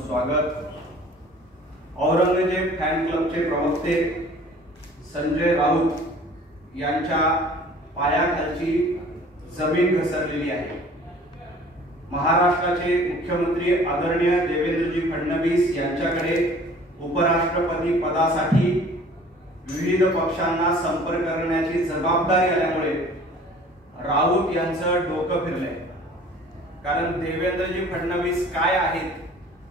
स्वागत। औरंगजेब फॅन क्लबचे प्रवक्ते संजय राऊत यांच्या पायाखालची जमीन घसरलेली आहे। महाराष्ट्राचे मुख्यमंत्री आदरणीय देवेंद्रजी फडणवीस यांच्याकडे उपराष्ट्रपती पदासाठी विविध पक्षांना संपर्क करण्याची जबाबदारी आल्यामुळे राऊत यांचं डोकं फिरलंय। कारण देवेंद्रजी फडणवीस काय आहेत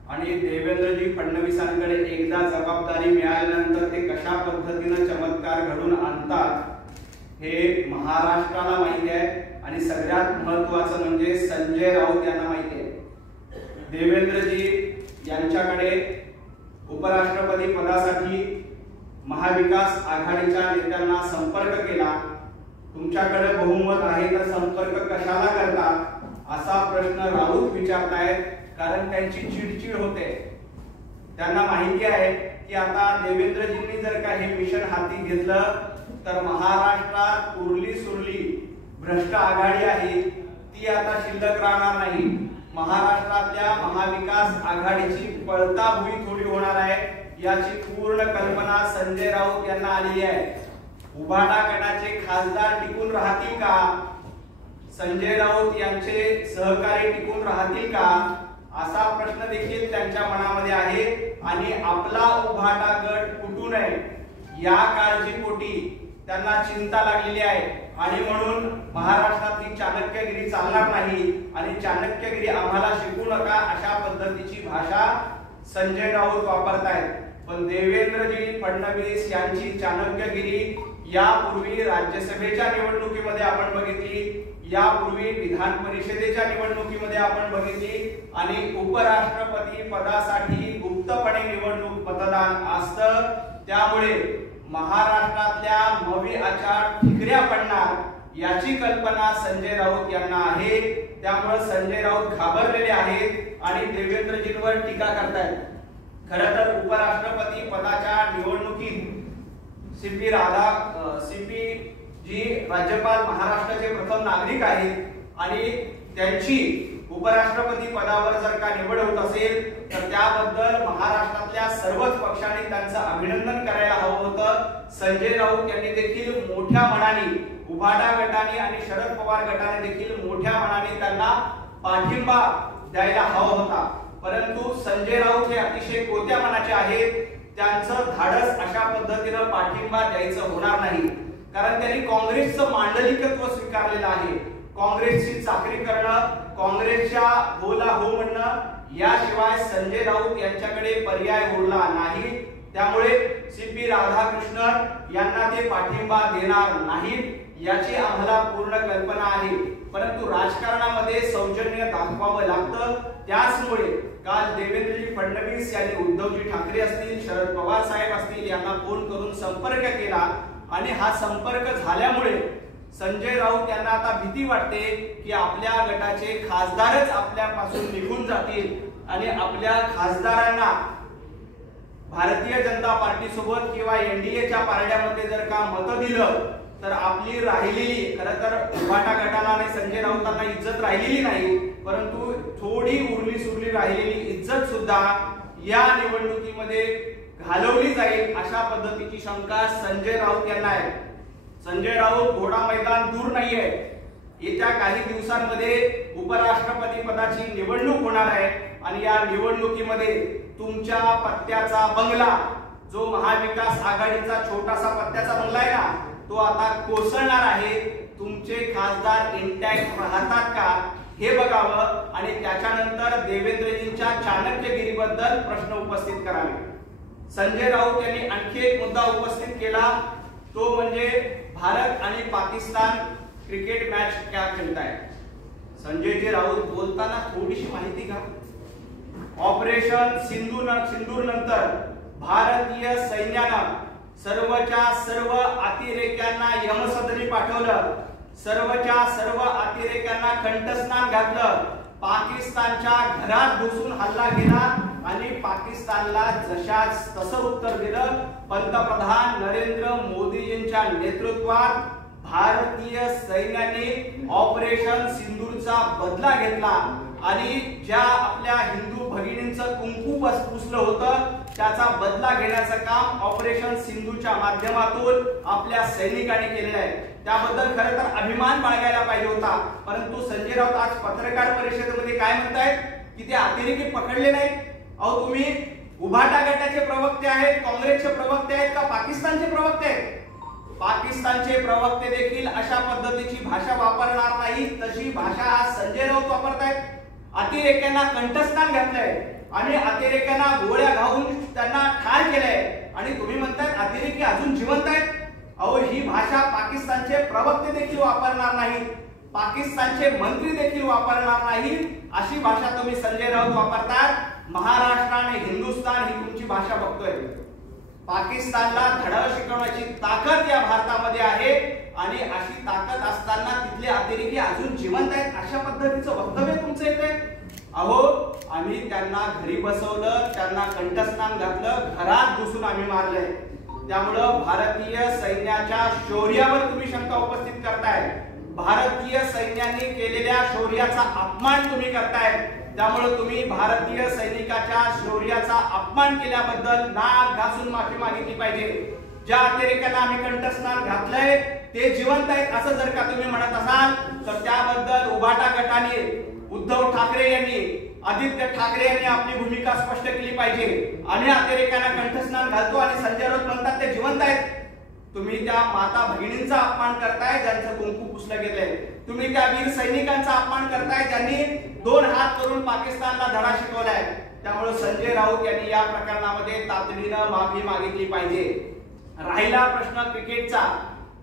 आणि देवेंद्रजी फडणवीसांकडे एकदा जबाबदारी मिळाल्यानंतर ते कशा पद्धतीने चमत्कार घडून आणतात हे महाराष्ट्राला माहिती आहे आणि सगळ्यात महत्त्वाचं म्हणजे संजय राऊत यांना माहिती आहे। देवेंद्रजी यांच्याकडे उपराष्ट्रपती पदासाठी महाविकास आघाडीच्या नेत्यांना संपर्क केला। तुमच्याकडे बहुमत आहे तर संपर्क कशाला करता असा प्रश्न राऊत विचारतायत। कारण त्यांची चिडचिड होते। त्यांना माहिती आहे की आता देवेंद्रजींनी जर का हे मिशन हाती घेतलं तर महाराष्ट्रात उरली सुरली भ्रष्ट आघाडी आहे ती आता शिल्लक राहणार नाही। महाराष्ट्रातल्या महाविकास आघाडीची पळताभुई थोडी होणार आहे याची पूर्ण कल्पना संजय राऊत यांना आली आहे। उभाटा गटाचे खासदार टिकून राहतील का? संजय राऊत यांचे सहकारी टिकून राहतील का असा प्रश्न देखील त्यांच्या मनामध्ये आहे आणि आपला उभाटा गट फुटू नये या काळजीपोटी त्यांना चिंता लागलेली आहे आणि म्हणून महाराष्ट्रातली चाणक्यगिरी चालणार नाही आणि चाणक्यगिरी आम्हाला शिकू नका अशा पद्धतीची भाषा संजय राऊत वापरतायत। पण देवेंद्रजी फडणवीस यांची चाणक्यगिरी यापूर्वी राज्यसभेच्या निवडणुकीमध्ये आपण बघितली, यापूर्वी विधान परिषदेच्या निवडणुकीमध्ये आपण बघितली आणि उपराष्ट्रपती पदासाठी गुप्तपणे निवडणूक मतदान असतं। त्यामुळे महाराष्ट्रातल्या मवी आचार ठिकऱ्या पडणार याची कल्पना संजय राऊत यांना आहे। त्यामुळे संजय राऊत घाबरलेले आहेत आणि देवेंद्रजींवर टीका करतायत। खरं तर उपराष्ट्रपती पदाच्या निवडणुकीत सीपी जी राज्यपाल महाराष्ट्राचे प्रथम नागरिक आहेत आणि त्यांची उपराष्ट्रपती पदावर जर का निवड होत असेल तर त्याबद्दल महाराष्ट्रातल्या सर्वच पक्षांनी त्यांचं अभिनंदन करायला हवं होतं। संजय राऊत यांनी देखील मोठ्या मनाने उभाटा गटाने आणि शरद पवार गटाने देखील मोठ्या मनाने त्यांना पाठिंबा द्यायला हवा होता। परंतु संजय राऊत हे अतिशय कोत्या मनाचे आहेत। त्यांचं धाडस अशा पद्धतीने पाठिंबा द्यायचं होणार नाही कारण त्यांनी काँग्रेसचं मांडलिकत्व स्वीकारलेलं आहे। काँग्रेसची चाकरी करणं, काँग्रेसच्या होला हो म्हणणं याशिवाय संजय राऊत यांच्याकडे पर्याय उरला नाही। त्यामुळे सीपी राधाकृष्णन यांना ते पाठिंबा देणार नाहीत याची आम्हाला पूर्ण कल्पना आहे। परंतु राजकारणामध्ये सौजन्य दाखवावं लागतं। त्याचमुळे काल देवेंद्रजी फडणवीस यांनी उद्धवजी ठाकरे असतील, शरद पवार साहेब असतील यांना फोन करून संपर्क केला आणि हा संपर्क झाल्यामुळे संजय राऊत यांना आता भीती वाटते की आपल्या गटाचे खासदारच आपल्यापासून निघून जातील आणि आपल्या खासदारांना भारतीय जनता पार्टी सोबत किंवा एनडीएच्या पारड्यामध्ये जर का मत दिलं तर आपली राहिलेली खरं तर उभाटा गटाला आणि संजय राऊतांना इज्जत राहिलेली नाही परंतु थोडी उरली सुरली राहिलेली इज्जत सुद्धा या निवडणुकीमध्ये घालवली जाईल अशा पद्धतीची शंका संजय राऊत यांना आहे। संजय राऊत घोडा मैदान दूर नाहीये। येत्या काही दिवसांमध्ये उपराष्ट्रपती पदाची निवडणूक होणार आहे आणि या निवडणुकीमध्ये तुमच्या पत्त्याचा बंगला जो महाविकास आघाडीचा छोटासा पत्त्याचा बंगला आहे ना तो आता कोसळणार आहे। तुमचे खासदार इंटॅक्ट राहतात का हे बघावं आणि त्याच्यानंतर देवेंद्रजींच्या चाणक्यगिरीबद्दल प्रश्न उपस्थित करावे। संजय राऊत यांनी आणखी एक मुद्दा उपस्थित केला तो म्हणजे भारत आणि पाकिस्तान क्रिकेट मॅच क्या खेळतायत। संजयजी राऊत बोलताना थोडीशी माहिती घ्या। ऑपरेशन सिंदूर नंतर भारतीय सैन्यानं सर्वच्या सर्व अतिरेक्यांना यमसदनी पाठवलं, सर्वच्या सर्व अतिरेक्यांना कंठस्नान घातलं, पाकिस्तानच्या घरात घुसून हल्ला केला आणि पाकिस्तानला जशाच तसं उत्तर दिलं। पंतप्रधान नरेंद्र मोदींच्या नेतृत्वात भारतीय सैन्याने ऑपरेशन सिंदूरचा बदला घेतला आणि ज्या आपल्या हिंदू भगिनींचं कुंकू पुसलं होतं त्याचा बदला घेण्याचं काम ऑपरेशन सिंधूच्या माध्यमातून आपल्या सैनिकांनी केलेलं आहे। त्याबद्दल खरं तर अभिमान बाळगायला पाहिजे होता, परंतु संजय राऊत आज पत्रकार परिषदेमध्ये काय म्हणतायत की ते अतिरेकी पकडले नाही। अहो तुम्ही उभाटा गटाचे प्रवक्ते आहेत, काँग्रेसचे प्रवक्ते आहेत का पाकिस्तानचे प्रवक्ते आहेत? पाकिस्तानचे प्रवक्ते देखील अशा पद्धतीची भाषा वापरणार नाही, तशी भाषा आज संजय राऊत वापरतायत। अतिरेक्यांना कंठस्नान घातलंय आणि अतिरेक्यांना गोळ्या घालून त्यांना ठार केलंय आणि तुम्ही म्हणताय अतिरेकी अजून जिवंत आहेत। अहो ही भाषा पाकिस्तानचे प्रवक्ते देखील वापरणार नाहीत, पाकिस्तानचे मंत्री देखील वापरणार नाहीत, अशी भाषा तुम्ही संजय राऊत वापरतात। महाराष्ट्र आणि हिंदुस्थान ही तुमची भाषा बघतोय। पाकिस्तानला धडा शिकवण्याची ताकद या भारतामध्ये आहे आणि अशी ताकद असताना तिथले अतिरेकी अजून जिवंत आहेत अशा पद्धतीचं वक्तव्य तुमचं येतंय। अहो आम्ही त्यांना घरी बसवलं, त्यांना कंठस्नान घातलं, घरात घुसून आम्ही मारले। त्यामुळे भारतीय सैन्याच्या शौर्यावर तुम्ही शंका उपस्थित करताय, भारतीय सैन्याने केलेल्या शौर्याचा अपमान तुम्ही करताय। त्यामुळे तुम्ही भारतीय सैनिकाच्या शौर्याचा अपमान केल्याबद्दल नाक घासून माफी मागितली पाहिजे। ज्या अतिरेक्यांना आम्ही कंठस्नान घातलंय ते जिवंत आहेत असं जर का तुम्ही म्हणत असाल तर त्याबद्दल उभाटा गटाने, उद्धव ठाकरे यांनी, आदित्य ठाकरे यांनी आपली भूमिका स्पष्ट केली पाहिजे। आणि अतिरेक्यांना कंठस्नान घालतो आणि संजय राऊत म्हणतात ते जिवंत आहेत। तुम्ही त्या माता भगिनींचा अपमान करताय ज्यांचं कुंकू पुसलं गेलंय, तुम्ही त्या वीर सैनिकांचा अपमान करताय ज्यांनी 2 हात करून पाकिस्तानला धडा शिकवलाय। त्यामुळे संजय राऊत यांनी या प्रकरणामध्ये तातडीनं माफी मागितली पाहिजे। राहिला प्रश्न क्रिकेटचा,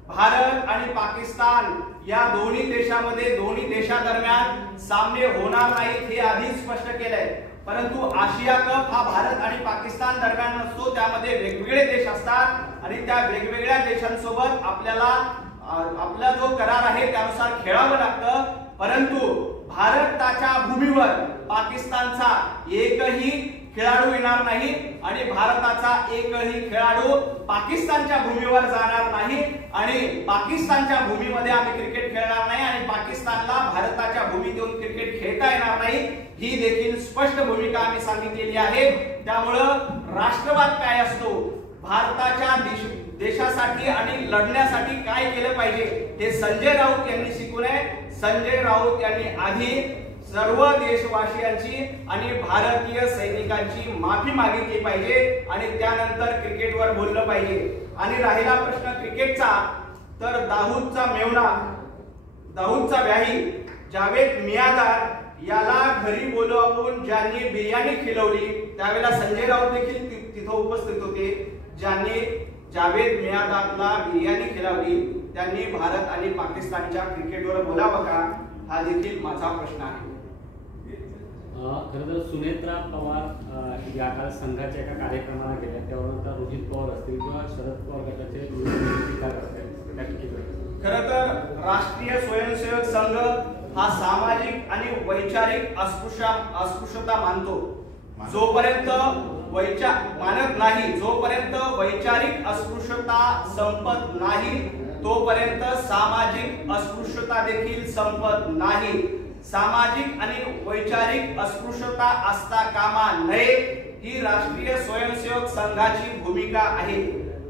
भारत आणि पाकिस्तान या दोन्ही देशामध्ये, दोन्ही देशादरम्यान सामने होणार नाहीत हे आधीच स्पष्ट केलंय, परंतु आशिया कप हा भारत आणि पाकिस्तान दरम्यान नसतो, त्यामध्ये वेगवेगळे देश असतात आणि त्या वेगवेगळ्या देशांसोबत आपल्याला आपला जो करार आहे त्यानुसार खेळावं लागतं। परंतु भारताच्या भूमीवर पाकिस्तानचा एकही खेळाडू येणार नाही आणि भारताचा एकही खेळाडू पाकिस्तानच्या भूमीवर जाणार नाही आणि पाकिस्तानच्या भूमीमध्ये आम्ही क्रिकेट खेळणार नाही आणि पाकिस्तानला भारताच्या भूमीत येऊन क्रिकेट खेळता येणार नाही, ही देखील स्पष्ट भूमिका आम्ही सांगितलेली आहे। त्यामुळे राष्ट्रवाद काय असतो, भारताच्या देशासाठी आणि लढण्यासाठी काय केलं पाहिजे हे संजय राऊत यांनी शिकू नये। संजय राऊत यांनी आधी सर्व देशवासियांची आणि भारतीय सैनिकांची माफी मागितली पाहिजे आणि त्यानंतर क्रिकेटवर बोललं पाहिजे। आणि राहिला प्रश्न क्रिकेटचा, तर दाऊदचा मेवणा, दाऊदचा व्याही जावेद मियादार याला घरी बोलावून ज्यांनी बिर्याणी खिलवली, त्यावेळेला संजय राऊत देखील तिथं उपस्थित होते, ज्यांनी जावेद मियादारला बिर्याणी खिलवली त्यांनी भारत आणि पाकिस्तानच्या क्रिकेटवर बोलावं का, हा देखील माझा प्रश्न आहे। खरं तर सुनेत्रा पवार या काल संघाच्या एका कार्यक्रमाला गेल्या, त्यावर रोहित पवार असतील किंवा शरद पवार गटाचे टीका करतात। खरं तर राष्ट्रीय स्वयंसेवक संघ हा सामाजिक आणि वैचारिक अस्पृश्यता मानतो। जोपर्यंत मानत नाही, जोपर्यंत वैचारिक अस्पृश्यता संपत नाही तोपर्यंत सामाजिक अस्पृश्यता देखील संपत नाही। सामाजिक आणि वैचारिक अस्पृश्यता असता कामा नये ही राष्ट्रीय स्वयंसेवक संघाची भूमिका आहे।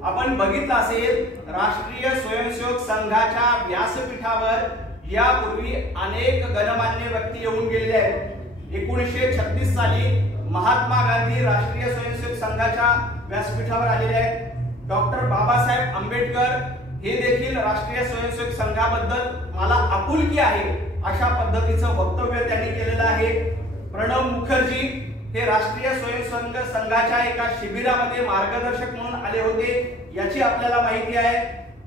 आपण बघितलं असेल राष्ट्रीय स्वयंसेवक संघाच्या व्यासपीठावर यापूर्वी अनेक गणमान्य व्यक्ती येऊन गेलेले आहेत। 1936 साली महात्मा गांधी राष्ट्रीय स्वयंसेवक संघाच्या व्यासपीठावर आलेले आहेत। डॉक्टर बाबासाहेब आंबेडकर हे देखील राष्ट्रीय स्वयंसेवक संघाबद्दल मला आपुलकी आहे अशा पद्धतीचं वक्तव्य त्यांनी केलेलं आहे। प्रणव मुखर्जी हे राष्ट्रीय स्वयंसेवक संघाच्या एका शिबिरामध्ये मार्गदर्शक म्हणून आले होते याची आपल्याला माहिती आहे।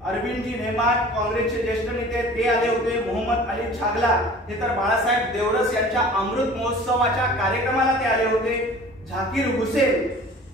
अरविंदजी नेमार काँग्रेसचे ज्येष्ठ नेते ते आले होते। मोहम्मद अली छागला हे तर बाळासाहेब देवरस यांच्या अमृत महोत्सवाच्या कार्यक्रमाला ते आले होते। झाकीर हुसेन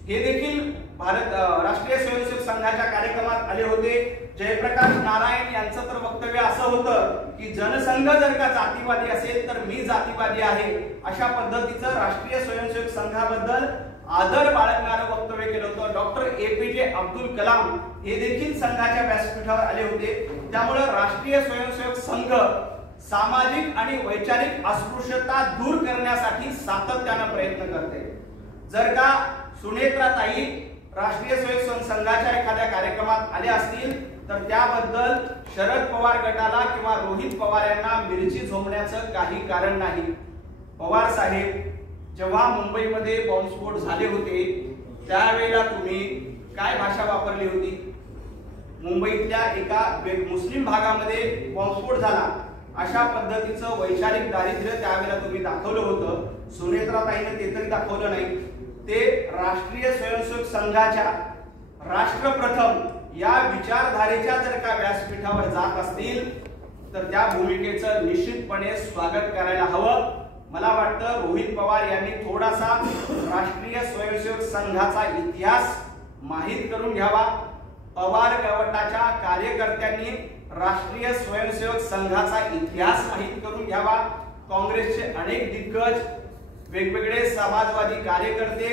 हे देखील राष्ट्रीय स्वयंसेवक संघाच्या कार्यक्रमात आले होते। जयप्रकाश नारायण यांचं तर वक्तव्य असं होतं की जनसंघ जर का जातीवादी असेल तर मी जातीवादी आहे, अशा पद्धतीचं राष्ट्रीय स्वयंसेवक संघाबद्दल आदर बाळगणारं वक्तव्य केलं होतं. डॉक्टर APJ अब्दुल कलाम हे देखील संघाच्या व्यासपीठावर आले होते. त्यामुळे राष्ट्रीय स्वयंसेवक संघ सामाजिक आणि वैचारिक अस्पृश्यता दूर करण्यासाठी सातत्याने प्रयत्न करते. जर का सुनेत्राताई राष्ट्रीय स्वयंसेवक संघाच्या एखाद्या कार्यक्रमात आले असतील तर त्याबद्दल शरद पवार गटाला किंवा रोहित पवार यांना मिरची झोमण्याचं काही कारण नाही. पवार साहेब, जेव्हा मुंबईमध्ये बॉम्बस्फोट झाले होते त्यावेळेला तुम्ही काय भाषा वापरली होती? मुंबईतल्या एका मुस्लिम भागामध्ये बॉम्बस्फोट झाला, अशा पद्धतीचं वैचारिक दारिद्र्य त्यावेळेला तुम्ही दाखवलं होतं. सुनेत्राताईने ते तरी दाखवलं नाही. ते राष्ट्रीय स्वयंसेवक संघाच्या राष्ट्रप्रथम या विचारधारेच्या जर का व्यासपीठावर जात असतील तर त्या भूमिकेचं निश्चितपणे स्वागत करायला हवं. मला वाटतं रोहित पवार यांनी थोडासा राष्ट्रीय स्वयंसेवक संघाचा इतिहास माहित करून घ्यावा. पवार गटाच्या कार्यकर्त्यांनी राष्ट्रीय स्वयंसेवक संघाचा इतिहास माहित करून घ्यावा. काँग्रेसचे अनेक दिग्गज, वेगवेगळे समाजवादी कार्यकर्ते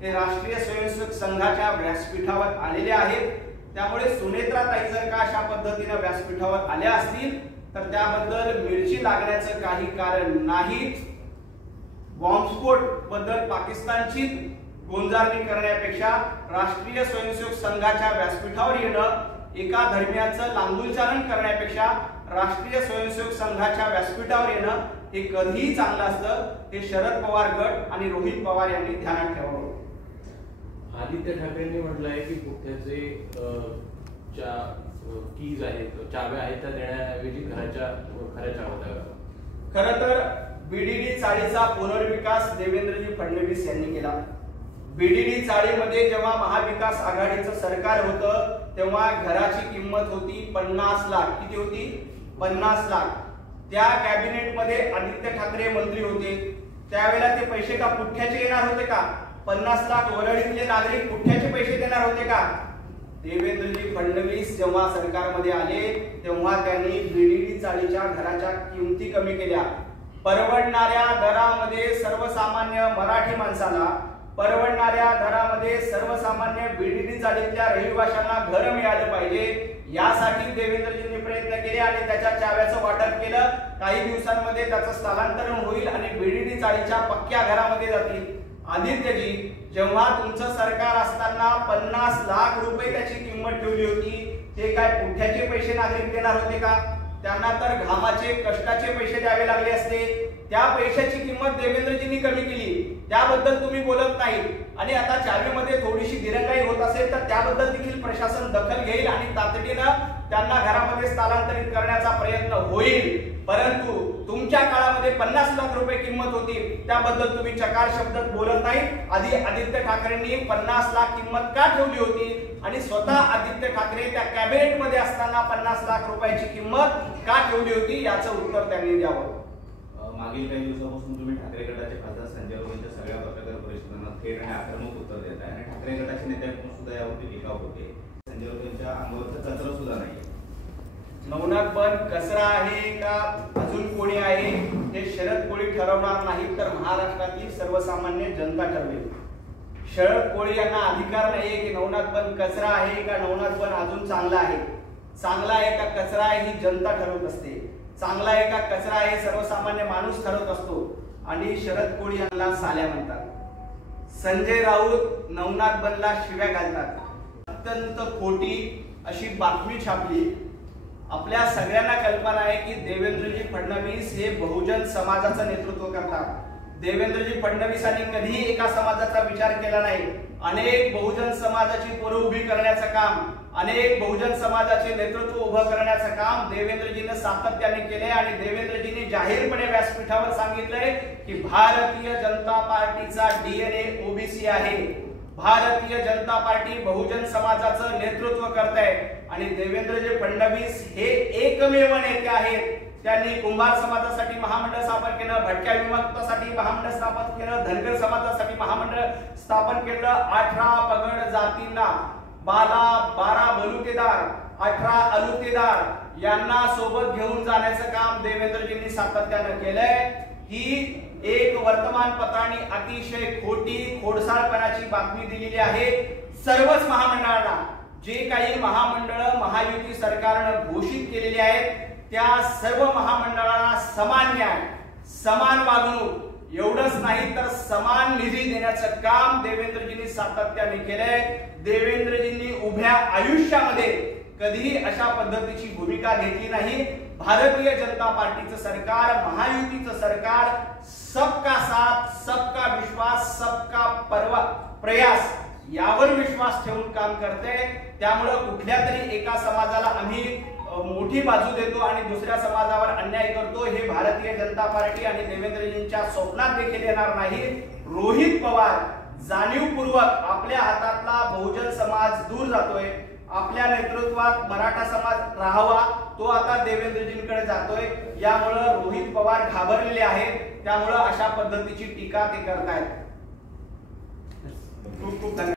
हे राष्ट्रीय स्वयंसेवक संघाच्या व्यासपीठावर आलेले आहेत. त्यामुळे सुनेत्राताई जर का अशा पद्धतीने व्यासपीठावर आल्या असतील तर त्याबद्दल मिरची लागण्याचं काही कारण नाही. बॉम्बस्फोट बद्दल पाकिस्तानची गोंजारणी करण्यापेक्षा राष्ट्रीय स्वयंसेवक संघाच्या व्यासपीठावर येणं, एका धर्मियाचं लांबुलचालन करण्यापेक्षा राष्ट्रीय स्वयंसेवक संघाच्या व्यासपीठावर येणं हे कधीही चांगलं असतं. हे शरद पवार गट आणि रोहित पवार यांनी ध्यानात ठेवावं. आदित्य ठाकरेंनी म्हटलं आहे की पुठ्याचे कीज आहेत, चाव्या आहेत त्या देण्याऐवजी घराच्या खऱ्या चाव्या द्याव्या. खरं तर BDD चाळीचा पुनर्विकास देवेंद्रजी फडणवीस यांनी केला. BDD चाळीमध्ये जेव्हा महाविकास आघाडीचं सरकार होतं तेव्हा घराची किंमत होती 50 लाख. किती होती? 50 लाख. त्या कॅबिनेटमध्ये आदित्य ठाकरे मंत्री होते. त्यावेळेला ते पैसे का पुठ्याचे येणार होते का? 50 लाख वरळीतले नागरिक पुठ्याचे पैसे देणार होते का? देवेंद्रजी फडणवीस जेव्हा सरकारमध्ये आले तेव्हा त्यांनी BDD चाळीच्या घराच्या किमती कमी केल्या. परवडणाऱ्या दरामध्ये सर्वसामान्य मराठी माणसाला, परवडणाऱ्या दरामध्ये सर्वसामान्य BDD चाळीतल्या रहिवाशांना घर मिळालं पाहिजे यासाठी देवेंद्रजींनी प्रयत्न केले आणि त्याच्या चाव्याचं वाटप केलं. काही दिवसांमध्ये त्याचं स्थलांतरण होईल आणि BDD चाळीच्या पक्क्या घरामध्ये जातील. आदित्यजी, जेव्हा तुमचं सरकार असताना 50 लाख रुपये त्याची किंमत ठेवली होती, ते काय पुठ्याचे पैसे नागरिक देणार होते का? त्यांना तर घामाचे कष्टाचे पैसे द्यावे लागले असते. त्या पैशाची किंमत देवेंद्रजींनी कमी केली, त्याबद्दल तुम्ही बोलत नाही. आणि आता चावीमध्ये थोडीशी दिरंगाई होत असेल तर त्याबद्दल देखील प्रशासन दखल घेईल आणि तातडीनं त्यांना घरामध्ये स्थलांतरित करण्याचा प्रयत्न होईल. परंतु तुमच्या काळामध्ये 50 लाख रुपये किंमत होती, त्याबद्दल तुम्ही चकार शब्दात बोलत नाही. आधी आदित्य ठाकरेंनी 50 लाख किंमत का ठेवली होती आणि स्वतः आदित्य ठाकरे त्या कॅबिनेटमध्ये असताना 50 लाख रुपयाची किंमत का ठेवली होती याचं उत्तर त्यांनी द्यावं. मागील काही दिवसापासून तुम्ही ठाकरे गटाचे खासदार संजय राऊतांच्या सगळ्या पत्रकार परिषदांना थेट आणि आक्रमक उत्तर देत आहे आणि ठाकरे गटाच्या नेत्यांकडून सुद्धा यावरती टीका होते. संजय राऊतांच्या अंगावरचा कचरा सुद्धा नाही. नवनाथ पण कचरा आहे का अजून कोणी आहे हे शरद कोळी ठरवणार नाही तर महाराष्ट्रातली सर्वसामान्य जनता ठरवेल. शरद कोळी यांना अधिकार नाहीये की नवनाथ पण कचरा आहे का नवनाथ पण अजून चांगला आहे. चांगला आहे का कचरा आहे ही जनता ठरवत असते. चांगला आहे का कचरा आहे सर्वसामान्य माणूस ठरवत असतो. आणि शरद कोळी यांना साल्या म्हणतात. संजय राऊत नवनाथ बनला शिव्या घालतात. अत्यंत खोटी अशी बातमी छापली. आपल्या सगळ्यांना कल्पना आहे की देवेंद्रजी फडणवीस हे बहुजन समाजाचं नेतृत्व करतात. देवेंद्रजी फडणवीसांनी कधीही एका समाजाचा विचार केला नाही. अनेक बहुजन समाजाची पोरं उभी करण्याचं काम, अनेक बहुजन समाजाचे नेतृत्व उभं करण्याचं काम देवेंद्रजीने सातत्याने केले आणि देवेंद्रजींनी जाहीरपणे व्यासपीठावर सांगितलंय की भारतीय जनता पार्टीचा DNA OBC आहे. भारतीय जनता पार्टी बहुजन समाजाचं नेतृत्व करत आहे आणि देवेंद्रजी फडणवीस हे एकमेव नेते आहेत. त्यांनी कुंभार समाजासाठी महामंडळ स्थापन केलं, भटक्या विमुक्तासाठी महामंडळ स्थापन केलं, धनगर समाजासाठी महामंडळ स्थापन केलं. 18 पगड जातींना 12 बलुतेदार, 18 अलुतेदार यांना सोबत घेऊन जाण्याचं काम देवेंद्रजींनी सातत्यानं केलंय. ही एक वर्तमानपत्रांनी अतिशय खोटी खोडसाळपणाची बातमी दिलेली आहे। सर्वच महामंडळांना जे काही महामंडळ महायुती सरकारनं घोषित केलेली आहेत त्या सर्व महामंडळांना समान न्याय, समान वागणूक, एवढंच नाही तर समान निधी देण्याचं काम देवेंद्रजींनी सातत्याने केलंय। देवेंद्रजींनी उभ्या आयुष्यामध्ये कधीही अशा पद्धतीची भूमिका घेतली नाही। भारतीय जनता पार्टीचं सरकार, महायुतीचं सरकार सबका साथ, सबका विश्वास, सबका प्रयास यावर विश्वास ठेवून काम करते। त्यामुळे कुठल्या तरी एका समाजाला आम्ही मोठी बाजू देतो आणि दुसऱ्या समाजावर अन्याय करतो हे भारतीय जनता पार्टी आणि देवेंद्रजींच्या स्वप्नात देखील येणार नाही। रोहित पवार जाणीवपूर्वक आपल्या हातातला बहुजन समाज दूर जातोय, आपल्या नेतृत्वात मराठा समाज राहावा तो आता देवेंद्रजींकडे जातोय। यामुळे रोहित पवार घाबरलेले आहेत, त्यामुळे अशा पद्धतीची टीका ते करतायत। खूप खूप धन्यवाद।